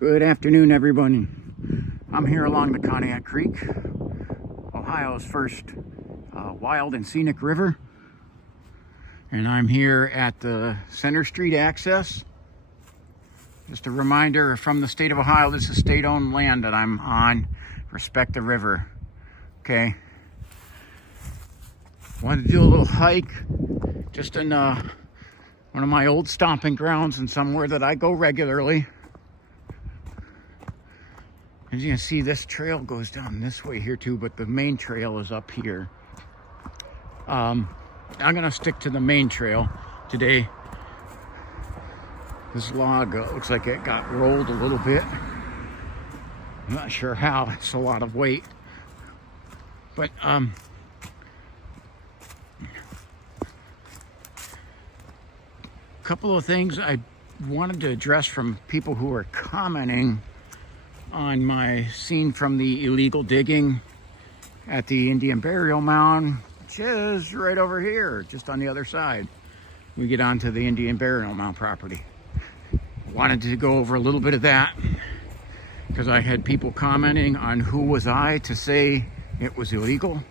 Good afternoon, everybody. I'm here along the Conneaut Creek, Ohio's first wild and scenic river. And I'm here at the Center Street access. Just a reminder from the state of Ohio, this is state-owned land that I'm on. Respect the river, okay? Wanted to do a little hike just in one of my old stomping grounds and somewhere that I go regularly. As you can see, this trail goes down this way here too, but the main trail is up here. I'm gonna stick to the main trail today. This log looks like it got rolled a little bit. I'm not sure how, it's a lot of weight. But couple of things I wanted to address from people who are commenting on my scene from the illegal digging at the Indian burial mound, which is right over here, just on the other side. We get onto the Indian burial mound property. Wanted to go over a little bit of that because I had people commenting on who was I to say it was illegal.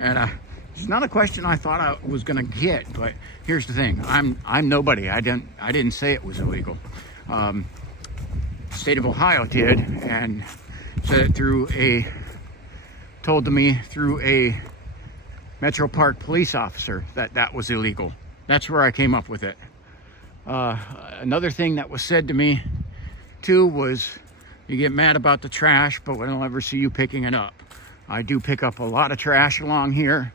And it's not a question I thought I was gonna get, but here's the thing: I'm nobody. I didn't say it was illegal. State of Ohio did, and said it told me through a Metro Park police officer that was illegal. That's where I came up with it. Another thing that was said to me too was, you get mad about the trash, but we don't ever see you picking it up. I do pick up a lot of trash along here.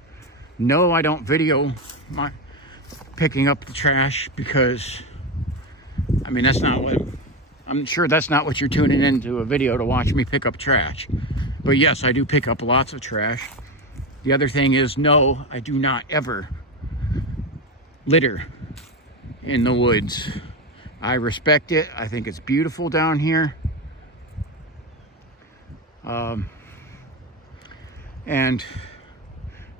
No, I don't video my picking up the trash because, I mean, I'm sure that's not what you're tuning into a video to watch me pick up trash. But yes, I do pick up lots of trash. The other thing is, no, I do not ever litter in the woods. I respect it. I think it's beautiful down here. And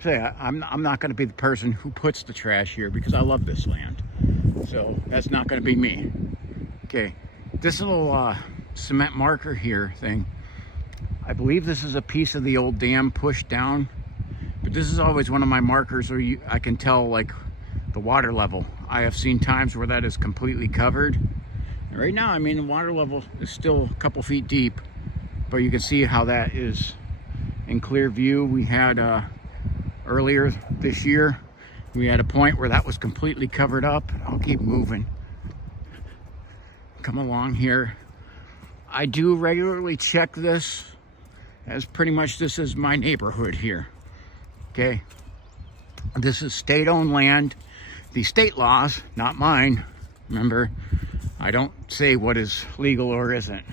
say, I'm not going to be the person who puts the trash here because I love this land. So that's not going to be me. Okay, this little cement marker here thing, I believe this is a piece of the old dam pushed down, but this is always one of my markers where I can tell like the water level. I have seen times where that is completely covered. And right now, I mean, the water level is still a couple feet deep, but you can see how that is in clear view. We had earlier this year, we had a point where that was completely covered up. I'll keep moving. Come along here. I do regularly check this, as pretty much this is my neighborhood here. Okay, this is state-owned land. The state laws, not mine. Remember, I don't say what is legal or isn't.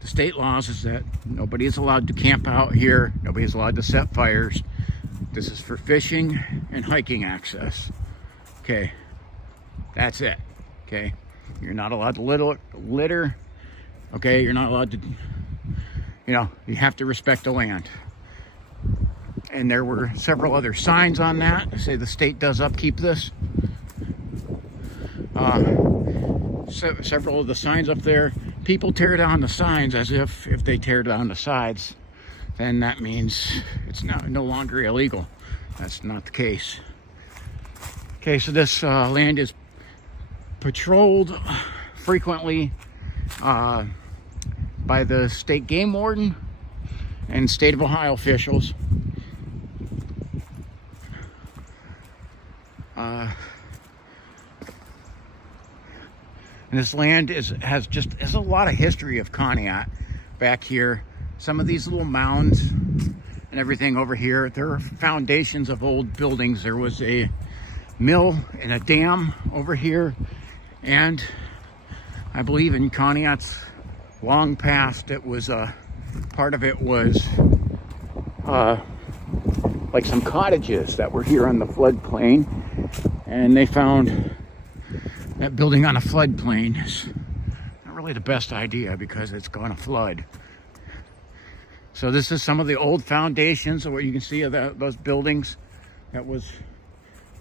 The state laws is that nobody is allowed to camp out here. Nobody is allowed to set fires. This is for fishing and hiking access. Okay, that's it. Okay, you're not allowed to litter. Okay, you're not allowed to, you know, you have to respect the land. And there were several other signs on that. I say the state does upkeep this. Several of the signs up there, people tear down the signs as if they tear down the sides, then that means it's no longer illegal. That's not the case. Okay, so this land is patrolled frequently by the state game warden and state of Ohio officials. And this land has a lot of history of Conneaut back here. Some of these little mounds and everything over here, there are foundations of old buildings. There was a mill and a dam over here. And I believe in Conneaut's long past, it was part of it was like some cottages that were here on the floodplain. And they found that building on a floodplain is not really the best idea because it's going to flood. So this is some of the old foundations of what you can see of those buildings. That was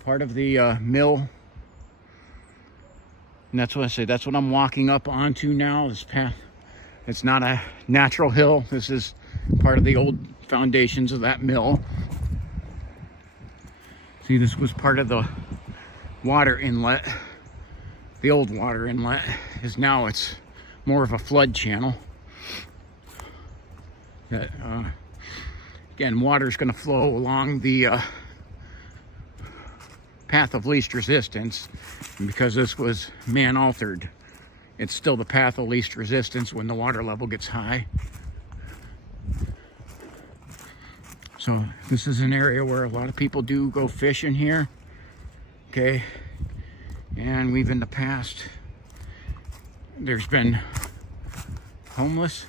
part of the mill And that's what I say, that's what I'm walking up onto now, this path. It's not a natural hill. This is part of the old foundations of that mill. See, this was part of the water inlet. The old water inlet is now, it's more of a flood channel. That, again, water is going to flow along the path of least resistance. And because this was man-altered, it's still the path of least resistance when the water level gets high. So this is an area where a lot of people do go fishing here. Okay. And we've in the past, there's been homeless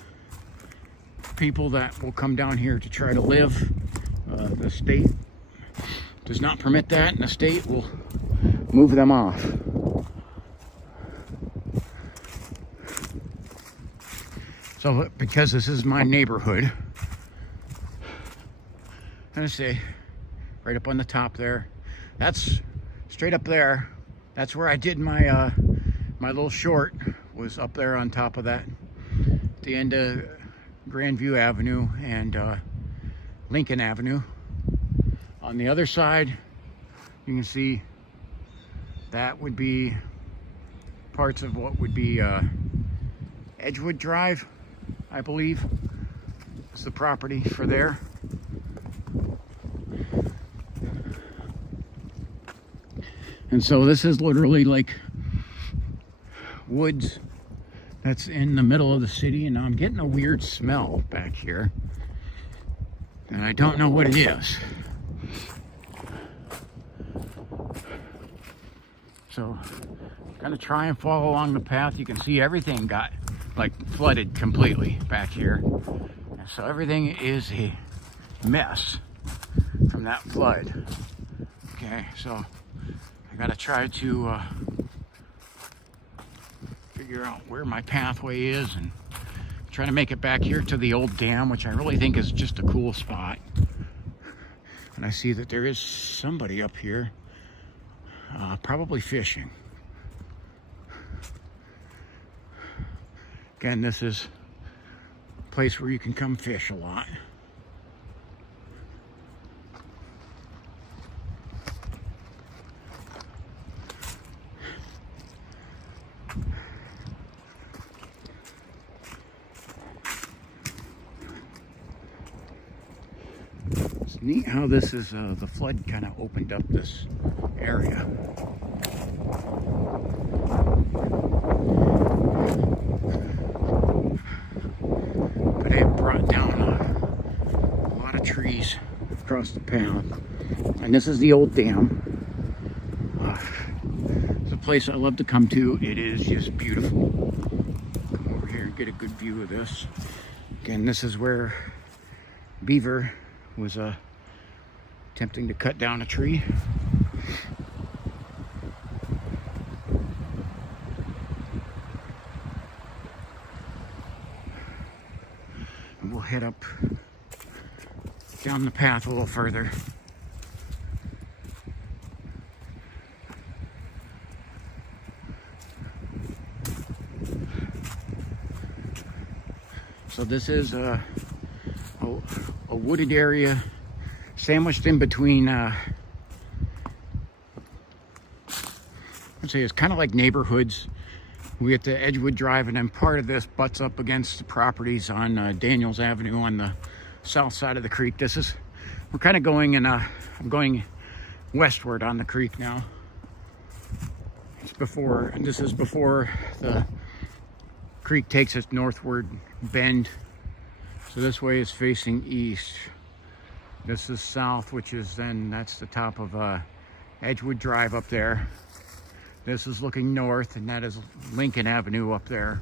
people that will come down here to try to live. The state does not permit that, and the state will move them off. So because this is my neighborhood, I'm gonna say right up on the top there, that's straight up there. That's where I did my my little short, was up there on top of that, at the end of Grandview Avenue and Lincoln Avenue. On the other side, you can see that would be parts of what would be Edgewood Drive, I believe. It's the property for there. And so this is literally like woods that's in the middle of the city, and I'm getting a weird smell back here. And I don't know what it is. So I'm gonna try and follow along the path. You can see everything got like flooded completely back here. And so everything is a mess from that flood. Okay, so I gotta try to figure out where my pathway is and try to make it back here to the old dam, which I really think is just a cool spot. And I see that there is somebody up here, probably fishing. Again, this is a place where you can come fish a lot. It's neat how this is, the flood kind of opened up this area. But it brought down a lot of trees across the path. And this is the old dam. It's a place I love to come to. It is just beautiful. Come over here and get a good view of this. Again, this is where Beaver was attempting to cut down a tree. And we'll head up down the path a little further. So this is a wooded area sandwiched in between, I'd say it's kind of like neighborhoods. We get to Edgewood Drive, and then part of this butts up against the properties on Daniels Avenue on the south side of the creek. We're kind of going in I'm going westward on the creek now. This is before the creek takes its northward bend. So this way is facing east. This is south, which is that's the top of Edgewood Drive up there. This is looking north, and that is Lincoln Avenue up there.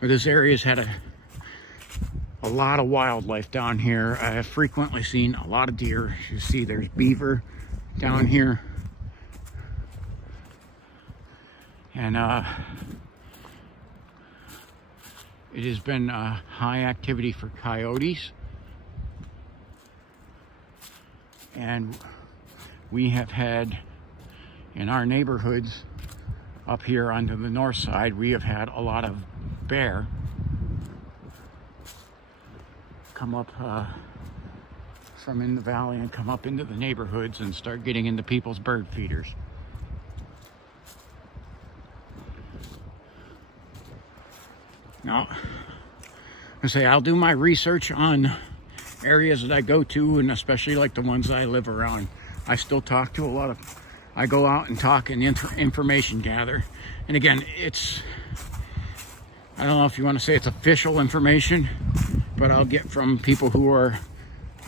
But this area's had a lot of wildlife down here. I have frequently seen a lot of deer. As you see, there's beaver down here. And it has been high activity for coyotes. And we have had in our neighborhoods up here onto the north side, we have had a lot of bear come up from in the valley and come up into the neighborhoods and start getting into people's bird feeders. Now, I say I'll do my research on areas that I go to, and especially like the ones that I live around. I still talk to a lot of, I go out and talk and information gather. And again, it's, I don't know if you want to say it's official information, but I'll get from people who are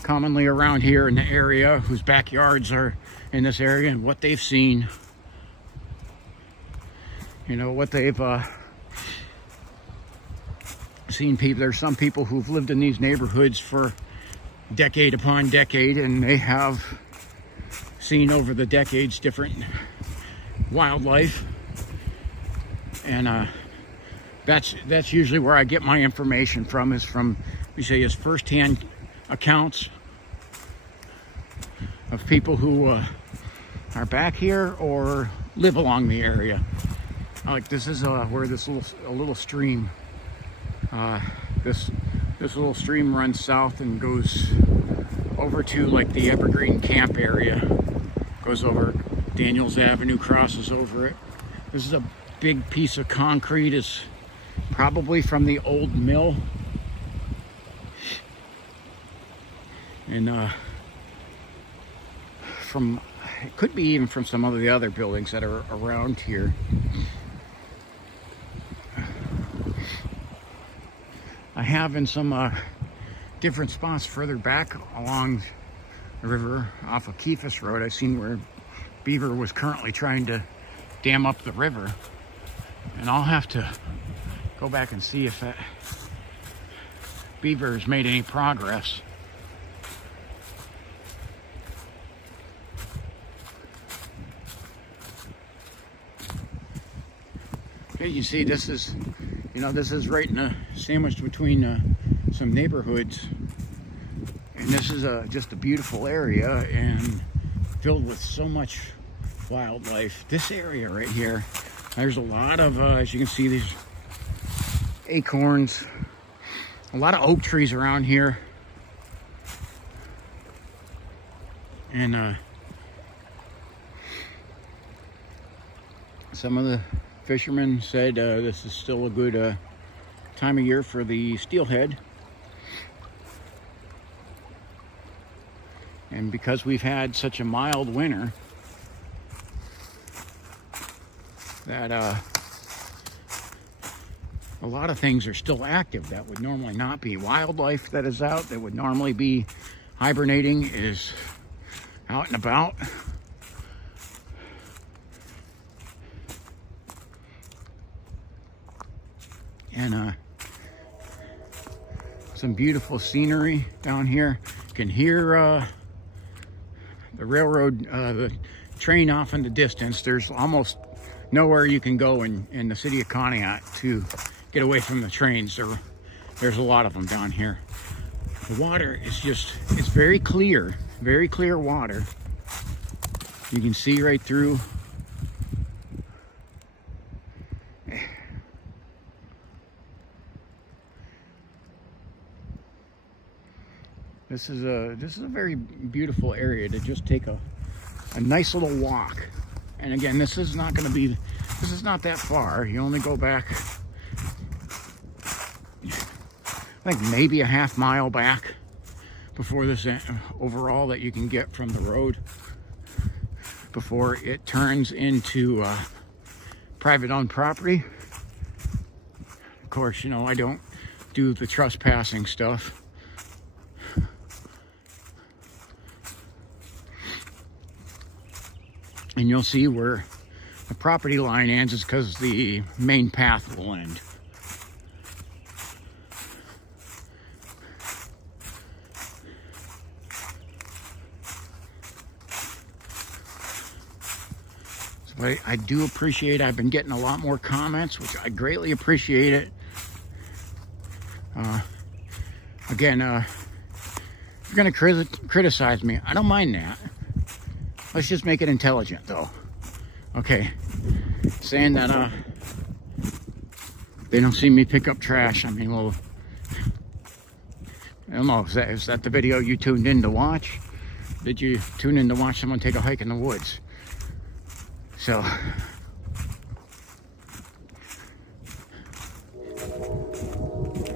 commonly around here in the area, whose backyards are in this area, and what they've seen, you know, what they've seen. People, there's some people who've lived in these neighborhoods for decade upon decade, and they have seen over the decades different wildlife, and that's usually where I get my information from, is from, we say, is first-hand accounts of people who are back here or live along the area. Like this is where this little stream, this little stream runs south and goes over to like the Evergreen Camp area, goes over Daniels Avenue, crosses over it. This is a big piece of concrete. It's probably from the old mill, and from, it could be even from some of the other buildings that are around here. I have in some different spots further back along the river off of Keefus Road, I've seen where beaver was currently trying to dam up the river, and I'll have to go back and see if that beaver has made any progress. Okay, you see this is, you know, this is right in a sandwiched between some neighborhoods, and this is just a beautiful area and filled with so much wildlife. This area right here, there's a lot of, as you can see, these acorns, a lot of oak trees around here, and some of the fishermen said this is still a good time of year for the steelhead. And because we've had such a mild winter, that a lot of things are still active that would normally not be. Wildlife that is out, that would normally be hibernating, is out and about. And some beautiful scenery down here. You can hear the railroad, the train off in the distance. There's almost nowhere you can go in the city of Conneaut to get away from the trains. There's a lot of them down here. The water is just, it's very clear water. You can see right through. This is a very beautiful area to just take a nice little walk. And again, this is not going to be, this is not that far. You only go back, I think maybe a half mile back before this overall that you can get from the road before it turns into private owned property. Of course, you know, I don't do the trespassing stuff. And you'll see where the property line ends is because the main path will end. So I do appreciate, I've been getting a lot more comments, which I greatly appreciate it. Again, if you're going to criticize me, I don't mind that. Let's just make it intelligent, though. Okay. Saying that they don't see me pick up trash. I mean, well, I don't know. Is that the video you tuned in to watch? Did you tune in to watch someone take a hike in the woods? So,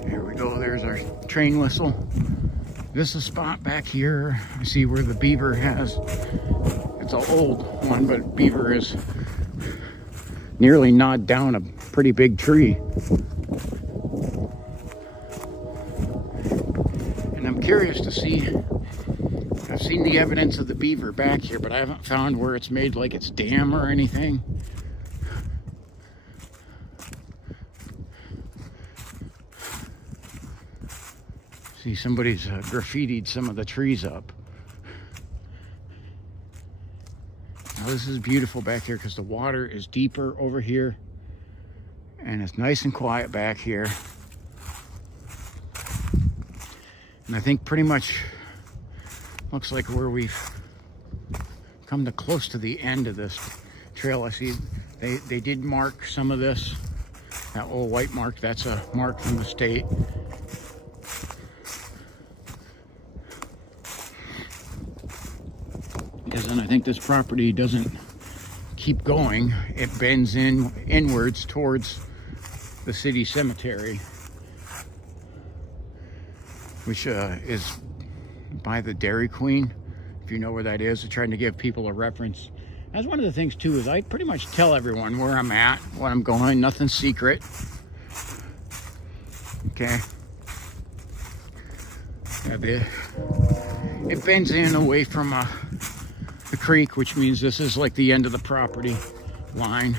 here we go. There's our train whistle. This is a spot back here. I see where the beaver has. It's an old one, but beaver is nearly gnawed down a pretty big tree. And I'm curious to see. I've seen the evidence of the beaver back here, but I haven't found where it's made like it's dam or anything. See, somebody's graffitied some of the trees up. Now this is beautiful back here because the water is deeper over here and it's nice and quiet back here. And I think pretty much looks like where we've come to close to the end of this trail. I see they did mark some of this. That old white mark, that's a mark from the state. Because then I think this property doesn't keep going. It bends inwards towards the city cemetery, which is by the Dairy Queen, if you know where that is. I'm trying to give people a reference. That's one of the things too, is I pretty much tell everyone where I'm at, what I'm going, nothing secret. Okay. Yeah, it bends in away from the creek, which means this is like the end of the property line.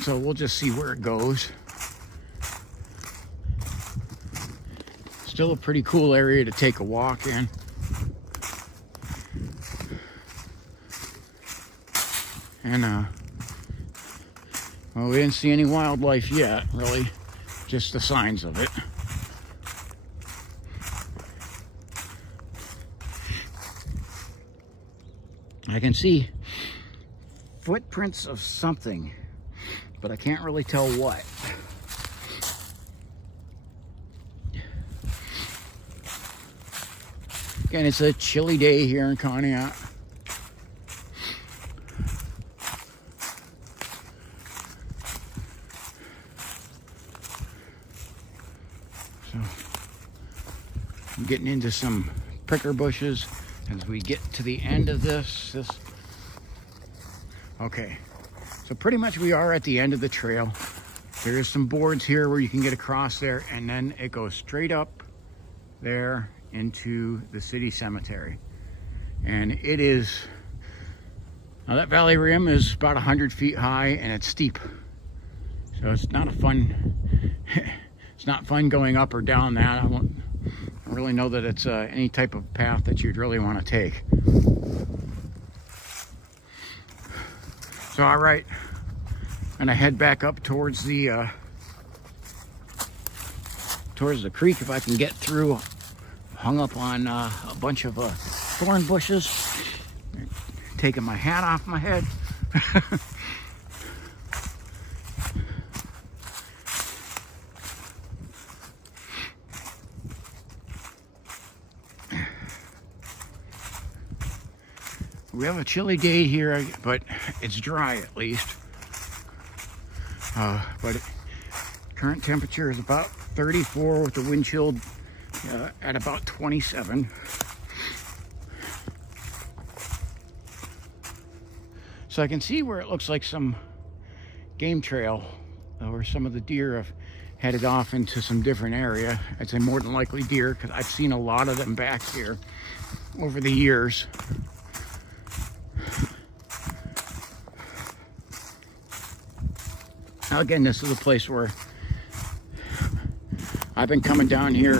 So we'll just see where it goes. Still a pretty cool area to take a walk in. And well, we didn't see any wildlife yet, really. Just the signs of it. I can see footprints of something, but I can't really tell what. Again, it's a chilly day here in Conneaut. So, I'm getting into some pricker bushes as we get to the end of this. Okay. So pretty much we are at the end of the trail. There's some boards here where you can get across there, and then it goes straight up there into the city cemetery. And it is, now that valley rim is about 100 feet high and it's steep. So it's not a fun, it's not fun going up or down that. I don't really know that it's any type of path that you'd really want to take. So, all right, I'm gonna head back up towards the creek if I can get through. Hung up on a bunch of thorn bushes. Taking my hat off my head. We have a chilly day here, but it's dry at least. But current temperature is about 34 with the wind chill at about 27. So I can see where it looks like some game trail, or some of the deer have headed off into some different area. I'd say more than likely deer, because I've seen a lot of them back here over the years. Now again, this is a place where I've been coming down here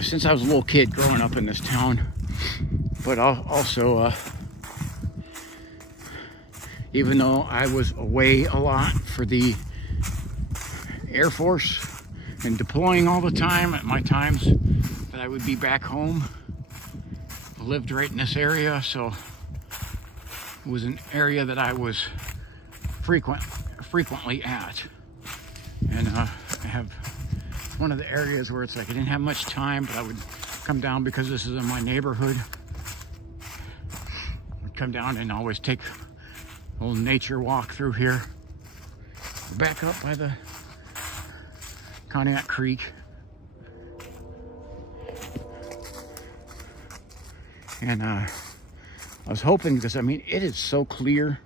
since I was a little kid growing up in this town. But also, even though I was away a lot for the Air Force, and deploying all the time at my times that I would be back home. I lived right in this area, so it was an area that I was frequently at. And I have one of the areas where it's like I didn't have much time, but I would come down because this is in my neighborhood. I'd come down and always take a little nature walk through here. Back up by the Conneaut Creek. And I was hoping, because I mean, it is so clear,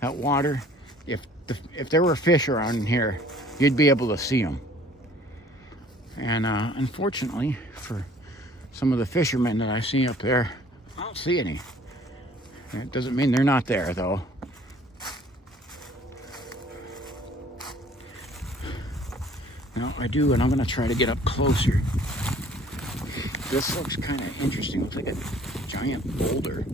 that water. If there were fish around in here, you'd be able to see them. And unfortunately, for some of the fishermen that I see up there, I don't see any. And it doesn't mean they're not there, though. Now I do, and I'm going to try to get up closer. This looks kind of interesting. Looks like a giant boulder.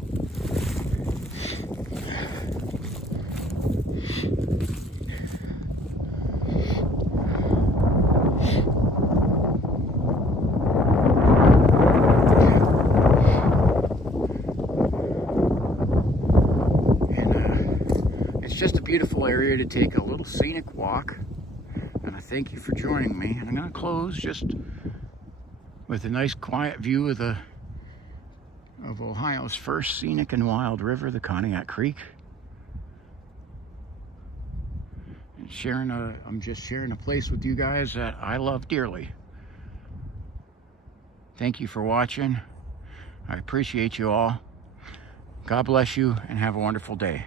And it's just a beautiful area to take a little scenic walk. And I thank you for joining me. And I'm going to close just with a nice quiet view of Ohio's first scenic and wild river, the Conneaut Creek. And I'm just sharing a place with you guys that I love dearly. Thank you for watching. I appreciate you all. God bless you and have a wonderful day.